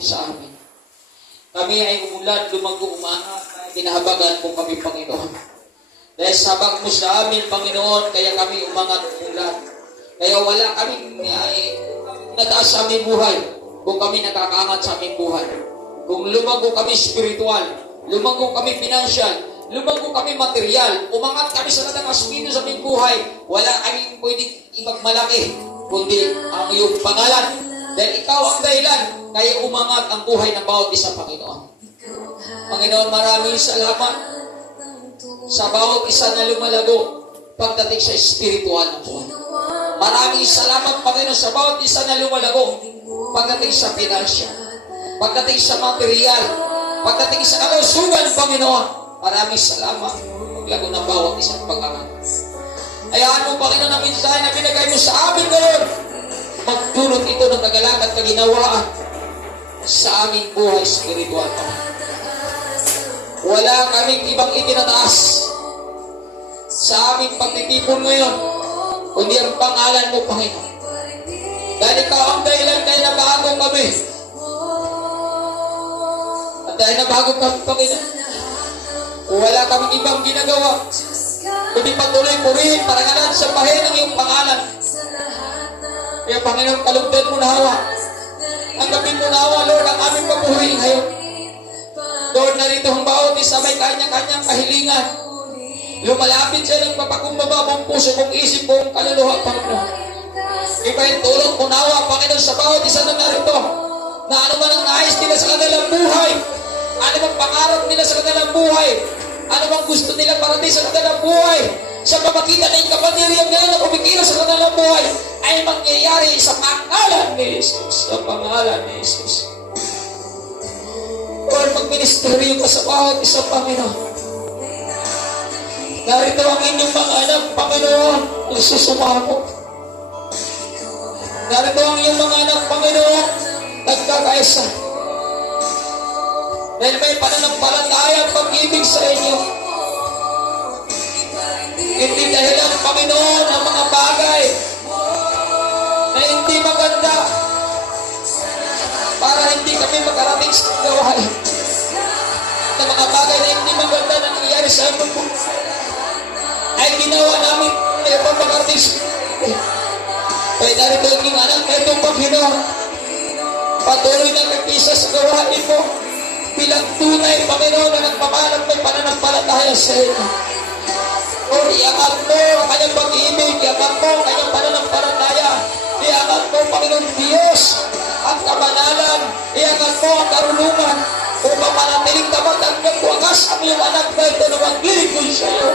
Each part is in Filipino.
sa amin. Kami ay umulan, lumago, umangat, kinahabagan po kami, Panginoon. Dahil sabag mo sa amin, Panginoon, kaya kami umangat, umulan. Kaya wala kaming nataas sa aming buhay kung kami nakakaangat sa aming buhay. Kung lumago kami spiritual, lumago kami financial, lumago kami material, umangat kami sa lahat ng aspito sa aming buhay, wala kaming pwedeng ipagmalaki, kundi ang iyong pangalan. Dahil ikaw ang dahilan, kaya umangat ang buhay ng bawat isa, Panginoon. Panginoon, maraming salamat sa bawat isa na lumalago pagdating sa spiritual ng buhay. Maraming salamat, Panginoon, sa bawat isa na lumalago pagdating sa financial, pagdating sa material, pagdating sa kalusugan, Panginoon. Maraming salamat paglago ng bawat isang pag-angat. Hayaan mo, Panginoon, na mensahe na binigay mo sa amin ngayon, magdulot ito ng kagalakan at kaginawaan sa aming buhay spiritual. Wala kaming ibang itinataas sa aming pagtitipon ngayon, kundi ang pangalan mo, Panginoon. Dahil ikaw ang dahilan dahil nabago kami. At dahil nabago kami, Panginoon, wala kaming ibang ginagawa, kundi patuloy purihin, parangalan sa bahay ng iyong pangalan. Kaya Panginoon, kalugdan mo na hawa. Tanggapin mo na hawa, Lord, ang aming pabuhay ngayon. Lord, narito ang bawat isa may kanya-kanyang kahilingan. Lumalapit siya ng mapakumbaba mong puso, mong isip, mong kaluluha, Panginoon. Iba'y tulong mo na hawa, Panginoon, sa bawat isa na narito, na ano man ang nais nila sa kanilang buhay, ano man pangarap nila sa kanilang buhay, ano man gusto nila parating sa kanilang buhay, sa pamagitan ng kapangyarihan nila na kumikilos sa kanilang buhay, ay mangyayari sa pangalan ni Jesus. Sa pangalan ni Jesus. Lord, magministeryo ka sa bawat isang Panginoon. Narito ang inyong mga anak, Panginoon, nagsusumamo. Narito ang inyong mga anak, Panginoon, nagkakaisa. Dahil may pananampalataya at pag-ibig sa inyo. Hindi dahilan, Panginoon, ang mga bagay na hindi maganda para hindi kami makarating sa gawain. Na mga bagay na hindi maganda na nangyayari sa mundo ay ginawa namin ay pagpakarating sa gawain. Kaya narito ang inyong anak na itong Panginoon, patuloy na nagpisa sa gawain mo bilang tunay, Panginoon, na nagpapalag may pananampalataya sa inyo. Lord, iangat mo ang kanyang pag-ibig, iangat mo ang kanyang pananampalataya, iangat mo, Panginoon Diyos, ang kabanalan, iangat mo ang karunungan, upang manatiling tapat hanggang wakas ang iyong anak na ito na maglilingkod sa iyo.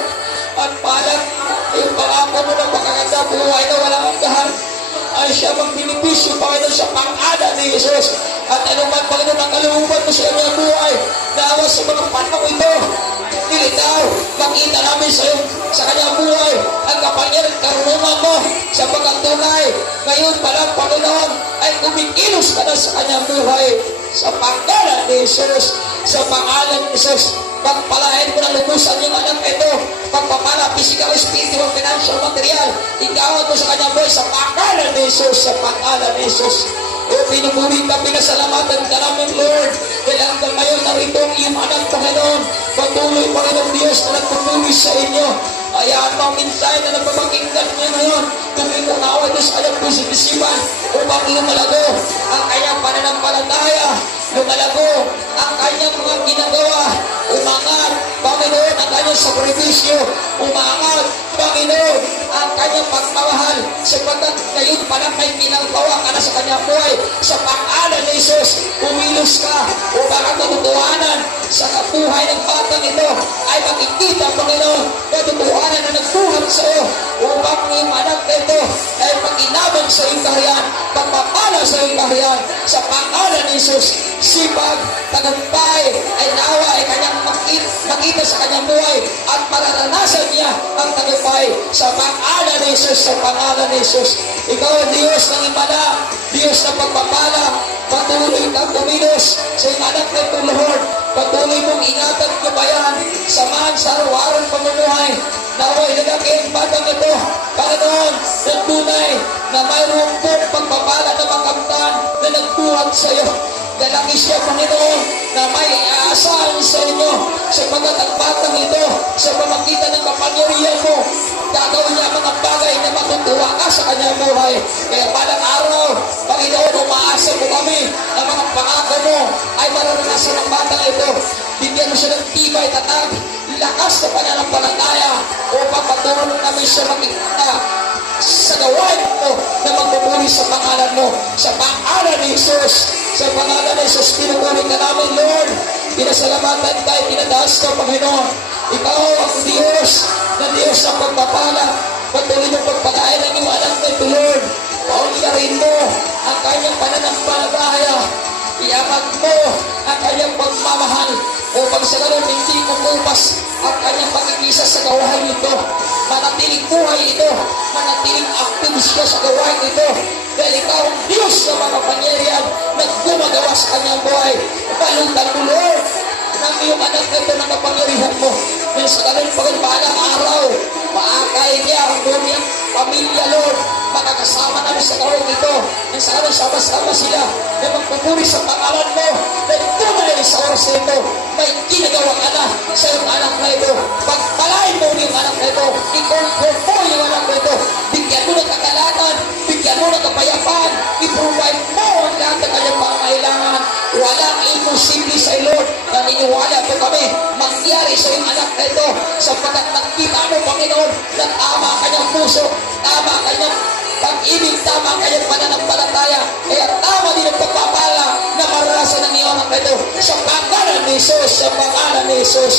At palang yung pangako mo ng makaganda buhay na walang hanggahan, ay siya magbinipisyo, Panginoon, sa pangalan ni Jesus. At anuman, Panginoon, ang kalooban mo sa inyong buhay, nawa sa mga panahon ito, nilitaw, makita namin sa kanyang buhay ang kapangyarihan karunungan mo sa pagkatunay. Ngayon pa lang, Panginoon, ay kumikilos ka na sa kanyang buhay sa pangalan ni Jesus. Sa pangalan ni Jesus, pagpalain mo na lubusan yung anak ito, pagpapala, physical, spiritual, financial, material, igawad mo sa kanyang buhay sa pangalan ni Jesus. Sa pangalan ni Jesus. O pinupuri ka, pinasalamatan ka namin, Lord. Dahil hanggang ngayon, narito ang iyong anak, Panginoon. Patuloy, Panginoon Diyos, na nagpupuri sa inyo. Hayaan mo ang mensahe na napapakinggan niyo ngayon. Tumingunawa ito sa kanyang pusip-isipan upang lumalago ang kanyang pananampalataya. Lumalago ang kanyang mga ginagawa. Umangat, Panginoon, ang kanyang sakripisyo. Umangat, Panginoon, ang kanyang pagmamahal sapagkat ngayon pa lang may ginagawa ka na sa kanyang buhay. Sa pangalan ni Jesus, umilos ka upang ang katotohanan sa kabuhay ng batang ito ay makikita, Panginoon, katotohanan na nagbuhat sa iyo upang yung anak na ito ay maginabang sa iyong kaharian, pagpapala sa iyong kaharian. Sa pangalan ni Jesus, sipag, tagumpay, ay nawa ay kanyang makita sa kanyang buhay at mararanasan niya ang tagumpay sa pangalan ni Jesus. Sa pangalan ni Jesus, ikaw ang Diyos ng Himala, Diyos ng pagpapala. Patuloy kang kumilos sa iyong anak na ito, Lord. Patuloy mong ingatan ko ba yan, samahan sa araw-araw pamumuhay. Naway nagaki ang batang ito, Panginoon, na tunay na mayroon pong pagpapala na makamtan na nagbuhat sa iyo. Dalangin siya, Panginoon, na may aasahan sa inyo sapagkat ang batang ito sa pamagitan ng kapangyarihan mo, gagawin niya mga bagay na matutuwa ka sa kanyang buhay. Kaya palang araw, Panginoon, umaasa mo kami na mga pangako mo ay mararanasan ng batang ito. Bigyan mo siya ng tibay, tatag, lakas na pananampalataya upang patuloy namin siya makikita sa gawain mo na magpupuri sa pangalan mo. Sa pangalan ni Jesus, sa pangalan ni Jesus, pinupuri ka namin, Lord. Pinasalamatan tayo, pinataas ka, Panginoon. Ikaw ang Diyos na Diyos ng pagpapala. Patuloy mo pagpalain ang iyong anak na ito, Lord. Paunlarin mo ang kanyang pananampalataya. Iangat mo ang kanyang pagmamahal upang sa ganun hindi kumupas ang kanyang pagkikisa sa gawain ito. Manatiling buhay ito, manatiling active siya sa gawain ito. Dahil ikaw ang Diyos na mga pangyarihan na gumagawa sa kanyang buhay. Palutan mo, Lord, ng iyong anak na ito na kapangyarihan mo. Dahil sa ganun pagbalang araw, maakay niya ang buong pamilya, Lord. Makakasama namin sa karoon ito. Dahil sa ganun sama-sama sila na magpupuri sa pangalan mo. Dahil tunay sa oras ito, may ginagawa ka na sa iyong anak na ito. Pagpalain mo yung anak na ito. I-control mo yung anak na ito. Bigyan mo ng kakalatan. Bigyan mo ng kapayapaan. I-provide mo ang lahat ng kanyang pangangailangan. Walang imposible sa Lord. Naniniwala po kami mangyari sa iyong anak na ito sapagkat nakita mo, Panginoon, na tama ang kanyang puso, tama ang kanyang pag-ibig, tama ang kanyang pananampalataya, kaya tama din ang pagpapala na maranasan ng iyong anak na ito sa pangalan ni Jesus, sa pangalan ni Jesus.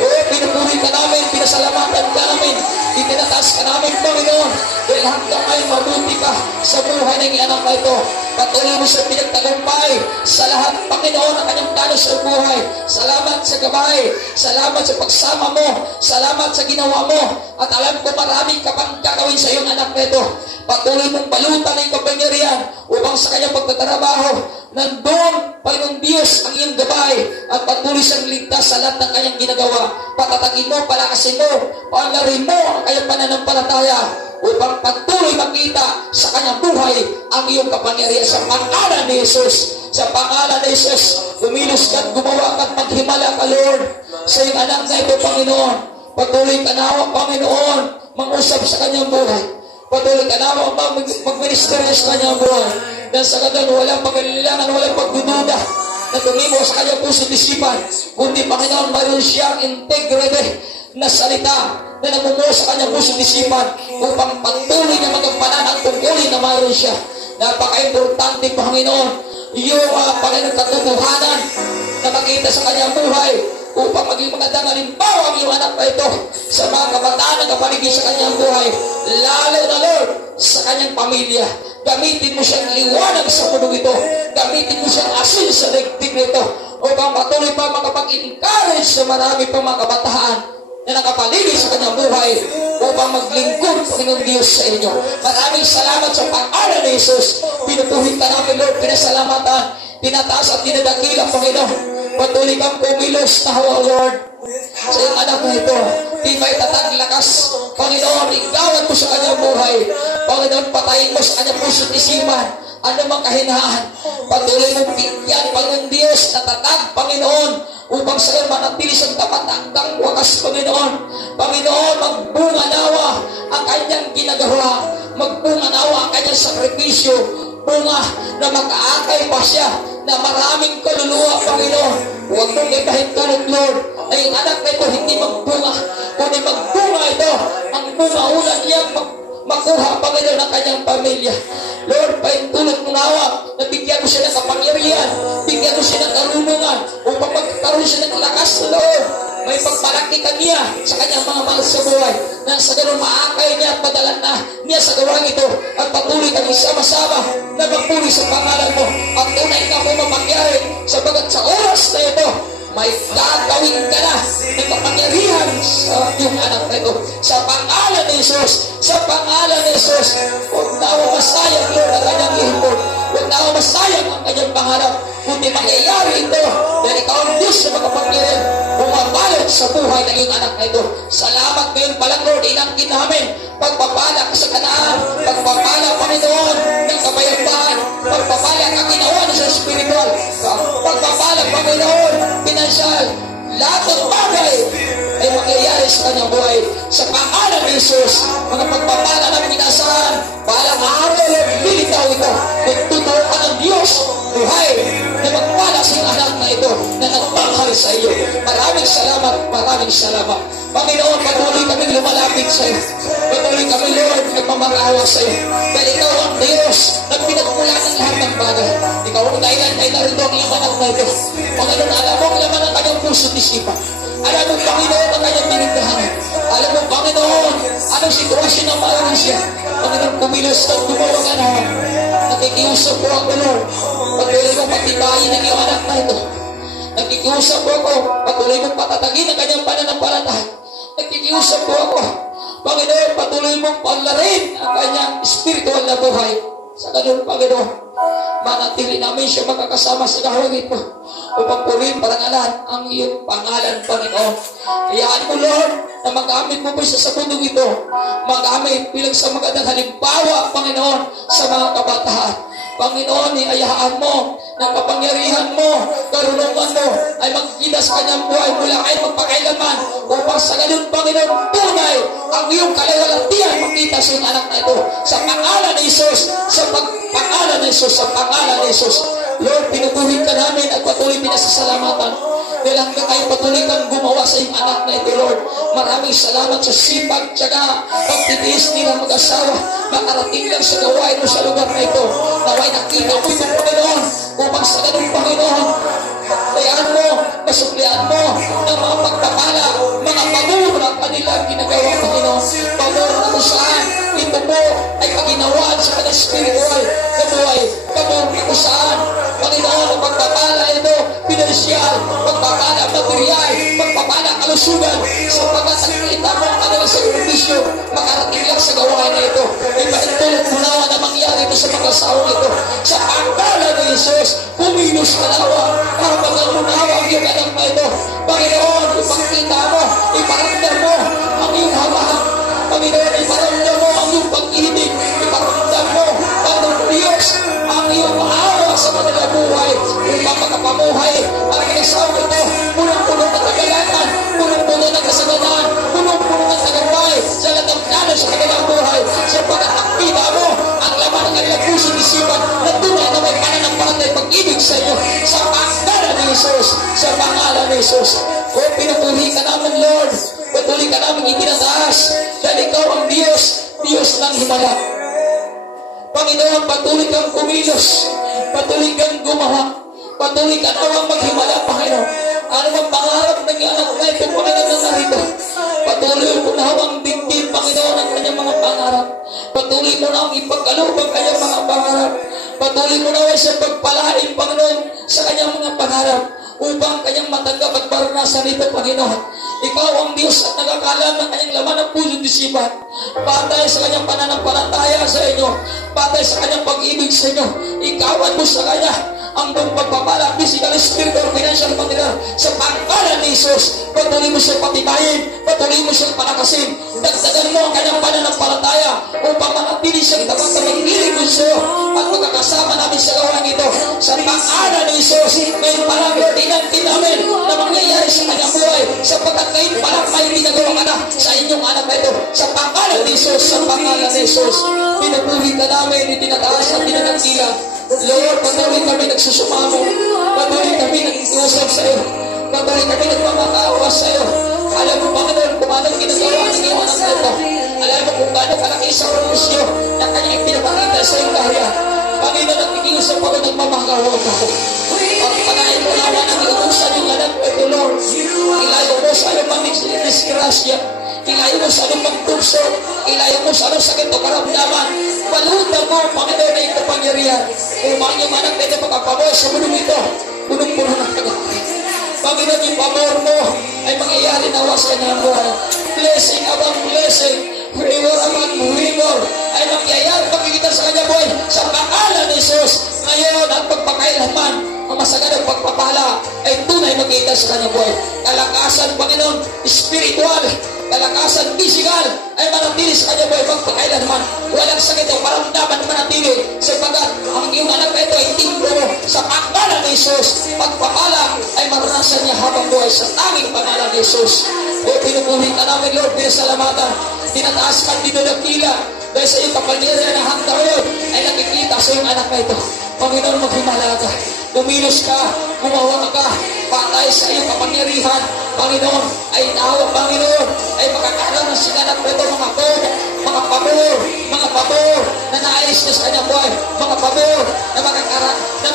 Pinupuri ka namin, pinasalamatan ka namin, itinataas ka namin, Panginoon, dahil hanggang ngayon mabuti ka sa buhay ng iyong anak na ito. Patuloy mo sa pinagtagumpay sa lahat, Panginoon, ang kanyang plano sa buhay. Salamat sa gabay, salamat sa pagsama mo, salamat sa ginawa mo, at alam ko maraming ka pang gagawin sa iyong anak na ito. Patuloy mong balutan ng kapangyarihan upang sa kanyang pagtatrabaho, nandun, Panginoon Diyos, ang iyong gabay at patuloy siyang ligtas sa lahat ng kanyang ginagawa. Patatagin mo, palakasin mo, paalarin mo ang kanyang pananampalataya upang patuloy makita sa kanyang buhay ang iyong kapangyarihan sa pangalan ni Jesus. Sa pangalan ni Jesus, kumilos ka at gumawa ka at maghimala ka, Lord, sa iyong anak na ito, Panginoon. Patuloy ka nawa, Panginoon, mangusap sa kanyang buhay. Patuloy ka nawa magministeryo sa kanyang buhay. Dan sa ganun, walang pagkalilangan, walang pagdududa na tumimo sa kanyang puso at isipan. Kundi, Panginoon, mayroon siyang integrity na salita na namumuo sa kanyang puso at isipan upang patuloy na magampanan ang tungkulin na mayroon siya. Napaka-importante, Panginoon, yung Panginoon katotohanan na makita sa kanyang buhay upang maging magandang halimbawa ang iyong anak na ito sa mga kabataan na kapaligid sa kanyang buhay, lalo na, Lord, sa kanyang pamilya. Gamitin mo siyang liwanag sa mundo ito. Gamitin mo siyang asin sa daigdig nito upang patuloy pa makapag-encourage sa marami pang mga kabataan na nakapaligid sa kanyang buhay upang maglingkod, Panginoon Diyos, sa inyo. Maraming salamat sa pangalan ni Jesus. Pinupuhin ka namin, Lord, pinasalamatan, pinataas at dinadakila, Panginoon. Patuloy kang pumilos na hawa, Lord, sa iyong anak na ito. Tibay, tatag, lakas, Panginoon, igawad mo sa kanyang buhay. Panginoon, patayin mo sa kanyang puso at isipan ano mang kahinaan. Patuloy mong bigyan, Panginoon Diyos, na tatag, Panginoon, upang sa kanyang manatili sa tapat hanggang wakas, Panginoon. Panginoon, magbunga nawa ang kanyang ginagawa. Magbunga nawa ang kanyang sakripisyo. Bunga na makaakay pa siya na maraming kaluluwa, Panginoon. Huwag mong ikahintulot, Lord, na yung anak na ito hindi magbunga, kundi magbunga ito. Ang bunga ulan niyang makuha, Panginoon, ng kanyang pamilya. Lord, pahintulot mo nawa na bigyan mo siya ng kapangyarihan, bigyan mo siya ng karunungan upang magkaroon siya ng lakas, Lord. May pagpalaki ka niya sa kanyang mga mahal sa buhay na sa ganun maakay niya at madalan na niya sa gawang ito at patuloy kami sama-sama na magpuri sa pangalan mo at tunay ka mo mamangyari sabagat sa oras na ito may gagawin ka na ng kapangyarihan sa iyong anak na ito sa pangalan ni Jesus, sa pangalan ni Jesus. Huwag na ako masayang, Lord, ang kanyang ihipon. Huwag na ako masayang ang kanyang pangarap, kundi mangyayari ito dahil ikaw ang Diyos na makapangyarihan. Bumabalot sa buhay ng iyong anak na ito. Salamat ngayon pala, Lord, inangkin namin. Pagpapala ka sa kanaan, pagpapala, Panginoon, ng kapayapaan, pagpapala ka ginawa sa spiritual, pagpapala, Panginoon, pinansyal, lahat ng bagay ay mangyayari sa kanyang buhay. Sa pangalan ni Jesus, mga pagpapala namin inasahan, palang araw at lilitaw ito, nagtuturo ka ng Diyos, buhay, na magpala sa anak na ito, na nagmahal sa iyo. Maraming salamat, maraming salamat. Panginoon, patuloy kami lumalapit sa iyo. Patuloy kami, Lord, nagmamakawa sa iyo. Dahil ikaw ang Diyos na pinagmula ng lahat ng bagay. Ikaw ang dahilan ay narito ang iyong anak na ito. Panginoon, alam mo ang laman ng kanyang puso at isipan. Alam mo, Panginoon, ang kanyang tinigdahan. Alam mo, Panginoon, anong sitwasyon na maaari siya. Panginoon, kumilos ng tumawag ka na. Nakikiusap po ako, Lord. Patuloy mong patibayin ang iyong anak na ito. Nakikiusap po ako. Patuloy mong patatagin ang kanyang pananampalataya. Nakikiusap po ako. Panginoon, patuloy mong paglarin ang kanyang spiritual na buhay. Sa ganun, Panginoon, manatili namin siya makakasama sa gawang ito upang purihin parangalan ang iyong pangalan, Panginoon. Hayaan mo, Lord, na magamit mo po siya sa mundong ito. Magamit bilang sa magandang halimbawa, Panginoon, sa mga kabataan. Panginoon, iayahaan mo ng kapangyarihan mo, karunungan mo ay magkita sa kanyang buhay mula ay magpakailaman upang sa ganun, Panginoon, tunay ang iyong kalawalatian makita sa iyong anak na ito. Sa pangalan ni Jesus, sa pangalan ni Jesus, sa pangalan ni Jesus. Lord, pinupuhin ka namin at patuloy pinasasalamatan. Dahil hanggang kayo patuloy kang gumawa sa iyong anak na ito, Lord. Maraming salamat sa sipag, tiyaga, pagtitiis nilang mag-asawa, makarating lang sa gawain mo sa lugar na ito. Naway nakita mo ito, Panginoon, upang sa ganun, Panginoon, kayaan mo, masuklian mo ng mga pagpapala, mga pamura ang kanilang ginagawa, Panginoon. Pamura na kung saan ito mo ay kaginawaan sa kanilang spiritual na buhay. Pamura na kung saan, Panginoon, ang pagpapala ito, pinansyal, pagpapala material, pagpapala kalusugan, sapagkat nakikita mo ang kanilang sakripisyo, makarating lang sa gawain na ito. Ipaintulot mo nawa na mangyari ito sa mag-asawang ito. Sa pangalan ni Jesus, kumilos ka nawa, para magkamunawa ang iyong anak na ito. Panginoon, ipakita mo, iparamdam mo ang iyong hawak. Panginoon, iparamdam mo ang iyong pag-ibig, iparamdam mo, Panginoon Diyos, ang iyong maawa sa kanilang buhay, upang makapamuhay ang kinasawang ito, punong-puno ng kagalakan, punong-puno ng kasaganan, punong-puno ng tagarbay, sa lahat ng kanan sa kanilang buhay, sapagkat nakita mo ang laman ng kanilang puso isipan na tunay na may pananampalatay pag-ibig sa iyo, sa pangalan ni Jesus, sa pangalan ni Jesus. O pinupuli ka namin, Lord, patuloy ka namin itinataas, dahil ikaw ang Diyos, Diyos ng himala. Panginoon, patuloy kang kumilos, patuloy kang gumawa, patuloy ka nawang maghimala, Panginoon. Ano ang pangarap ng anak na ito, Panginoon, na narito? Patuloy mo na hawang bigtin, Panginoon, ang kanyang mga pangarap. Patuloy mo na ang ipagkaloob ang kanyang mga pangarap. Patuloy mo na sa pagpalain, Panginoon, sa kanyang mga pangarap, upang kanyang matanggap at maranasan ito, Panginoon. Ikaw ang Diyos at nagkakalam ng kanyang laman ng puso at isipan. Patay sa kanyang pananampalataya sa inyo. Patay sa kanyang pag-ibig sa inyo. Ikawan mo sa kanya ang buong pagpapala, physical, spiritual, financial, material. Sa pangalan ni Jesus, patuloy mo siyang patibayin, patuloy mo siyang palakasin. Dagdagan mo ang kanyang pananampalataya upang manatili siyang tapat na mag-ilig mo sa iyo at magkakasama namin sa gawain ito. Sa pangalan ni Jesus, ngayon parang tinantin namin na mangyayari sa kanyang buhay, sapagkat ngayon parang may ginagawa ka na sa inyong anak na ito. Sa pangalan ni Jesus, sa pangalan ni Jesus, pinupuri ka namin, itinataas at tinanagila. Lord, patuloy kami nagsusumamo, patuloy kami nag-iusap sa iyo, patuloy kami nagmamakaawa sa iyo. Alam mo, Panginoon, kung anong ginagawa ng iyong anak na ito. Alam mo kung gaano kalaki sa promisyo na kanyang ipinapakita sa iyong kaharian. Panginoon, nag-iusap ako, nagmamakaawa ako. Pagpanahin mo naman ang iutusan yung anak ko ito, Lord. Ilayo mo sa iyong disgrasya. Ilayo mo sa iyong pagtukso. Ilayo mo sa iyong sakit o karamdaman. Palutan mo, Panginoon, na iyong kapangyarihan. Umang yung anak na ito pagkapamoy sa mulong ito. Punong-puno ng tagapay. Panginoon, yung pamor mo ay mangyayari na was kanyang buhay. Blessing abang blessing. Reward abang reward. Ay mangyayari pagkikita sa kanyang buhay. Sa pangalan ni Jesus, ngayon at pagpakailanman, ang masaganang pagpapala ay tunay makita ipakita sa kanyang buhay. Kalakasan, Panginoon, spiritual, kalakasan, physical, ay manatili sa kanyang buhay magpakailanman. Walang sakit o paramdaman manatili, sapagkat ang iyong anak na ito ay timbro mo sa pangalan ni Jesus. Pagpapala ay maranasan niya habang buhay sa tanging pangalan ni Jesus. O pinupuhin ka namin, Lord, pinasalamatan. Tinataas ka, dinadakila. Dahil sa iyong kapangyarihan ng hanggang ngayon ay nakikita sa iyong anak na ito. Panginoon, maghimala ka. Kumilos ka, gumawa ka, patay sa iyong kapangyarihan. Panginoon, ay naawang Panginoon, ay makakaroon ng sinanap na ito, mga pabor, na naayos na sa kanyang buhay, mga pabor, na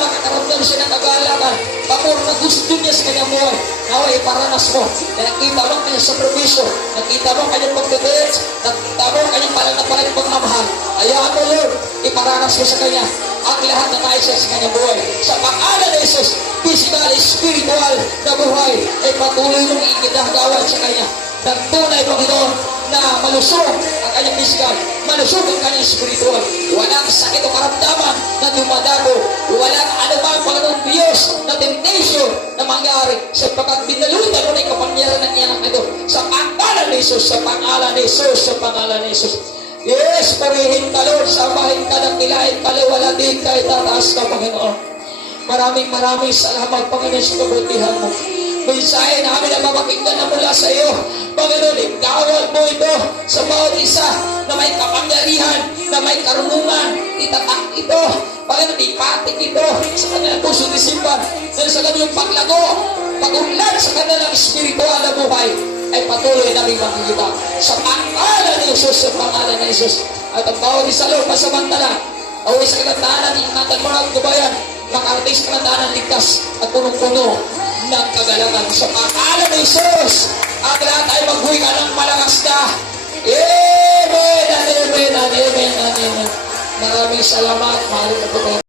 makakaramdam siya ng kagalakan, pabor na gusto niya sa kanyang buhay. Nawa, iparanas mo, na nakita mo kanyang sakripisyo, nakita mo kanyang pagtitits, nakita mo kanyang palang pagmamahal. Hayaan mo, Lord, iparanas mo sa kanya ang lahat na naayos sa kanyang buhay. Sa pangalan ni Jesus, physical, spiritual na buhay ay patuloy mong ikinagawa sa kanya. Nagtunay, Panginoon, na malusog ang kanyang physical, malusog ang kanyang spiritual. Walang sakit o karamdaman na dumadago. Walang anumang, Panginoon Diyos, na temptation na mangyari sapagkat binalutan mo na yung kapangyarihan ng iyanak na ito. Sa pangalan ni Jesus, sa pangalan ni Jesus, sa pangalan ni Jesus. Yes, parihin ka, Lord, samahin ka, nakilahin ka, liwalatin ka, itataas ka, Panginoon. Maraming salamat, Panginoon, sa kabutihan mo. Mensahe namin na mapakinggan na mula sa iyo. Panginoon, ikawal mo ito sa bawat isa na may kapangyarihan, na may karunungan. Itatak ito, Panginoon, ipatik ito sa kanilang puso ni Simban. Dahil sa kanilang paglago, pag-unlad sa kanilang spiritual na buhay, ay patuloy namin makikita. Sa pangalan ni Jesus, sa pangalan ni Jesus. At ang bawat isa, Lord, pasamantala, away sa kagandahan, ingatan mo na ang kabayan, makarating sa kagandahan, ligtas at punong-puno ng kagalakan. Sa pangalan ni Jesus, at lahat ay maghuwi ka ng malakas na. Amen, and amen, and amen, and amen. Maraming salamat, mahal na po.